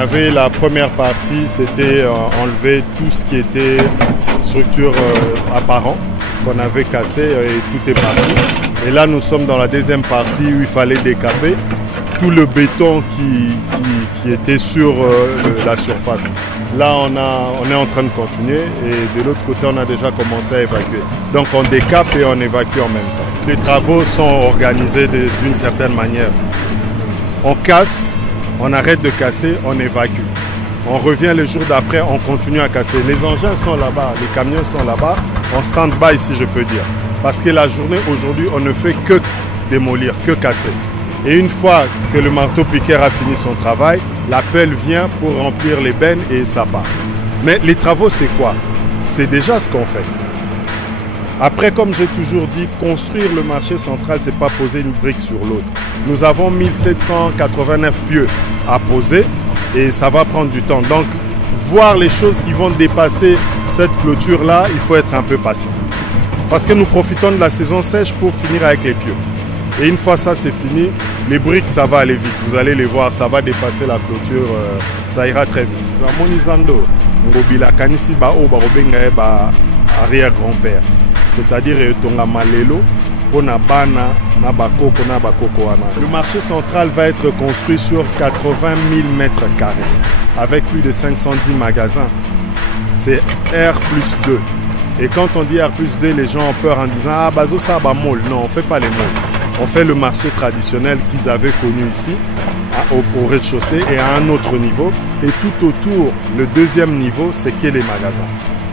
avait la première partie, c'était enlever tout ce qui était structure apparent qu'on avait cassé et tout est parti. Et là, nous sommes dans la deuxième partie où il fallait décaper tout le béton qui était sur la surface. Là, on est en train de continuer et de l'autre côté, on a déjà commencé à évacuer. Donc, on décape et on évacue en même temps. Les travaux sont organisés d'une certaine manière. On casse, on arrête de casser, on évacue. On revient le jour d'après, on continue à casser. Les engins sont là-bas, les camions sont là-bas, en stand-by si je peux dire. Parce que la journée aujourd'hui, on ne fait que démolir, que casser. Et une fois que le marteau-piqueur a fini son travail, la pelle vient pour remplir les bennes et ça part. Mais les travaux, c'est quoi? C'est déjà ce qu'on fait. Après, comme j'ai toujours dit, construire le marché central, c'est pas poser une brique sur l'autre. Nous avons 1789 pieux à poser et ça va prendre du temps. Donc, voir les choses qui vont dépasser cette clôture-là, il faut être un peu patient. Parce que nous profitons de la saison sèche pour finir avec les pieux. Et une fois ça c'est fini, les briques ça va aller vite, vous allez les voir, ça va dépasser la clôture, ça ira très vite. Zamonizando, ngobila kanisi ba o ba robenga ba arrière-grand-père. C'est-à-dire tonga malelo pona bana na bakoko na bakoko wana. Le marché central va être construit sur 80 000 mètres carrés avec plus de 510 magasins. C'est R+2. Et quand on dit R+2, les gens ont peur en disant ah bazo ça ba mall. Non, on fait pas les malls. On fait le marché traditionnel qu'ils avaient connu ici, au rez-de-chaussée et à un autre niveau. Et tout autour, le deuxième niveau, c'est que les magasins.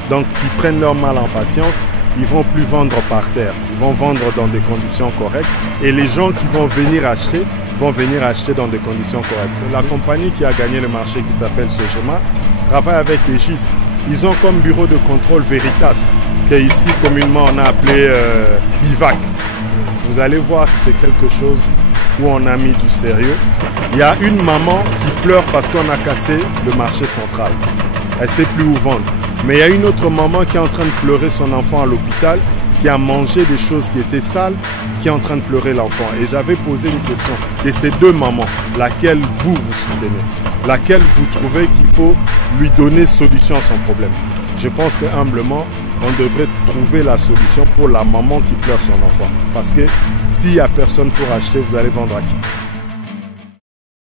Donc, ils prennent leur mal en patience, ils ne vont plus vendre par terre, ils vont vendre dans des conditions correctes. Et les gens qui vont venir acheter dans des conditions correctes. La compagnie qui a gagné le marché, qui s'appelle Sogema, travaille avec Egis. Ils ont comme bureau de contrôle Veritas, qu'ici, communément, on a appelé Bivac. Vous allez voir que c'est quelque chose où on a mis du sérieux. Il y a une maman qui pleure parce qu'on a cassé le marché central. Elle ne sait plus où vendre. Mais il y a une autre maman qui est en train de pleurer son enfant à l'hôpital, qui a mangé des choses qui étaient sales, qui est en train de pleurer l'enfant. Et j'avais posé une question. Et ces deux mamans, laquelle vous soutenez? Laquelle vous trouvez qu'il faut lui donner solution à son problème? Je pense que humblement, on devrait trouver la solution pour la maman qui pleure son enfant. Parce que s'il n'y a personne pour acheter, vous allez vendre à qui?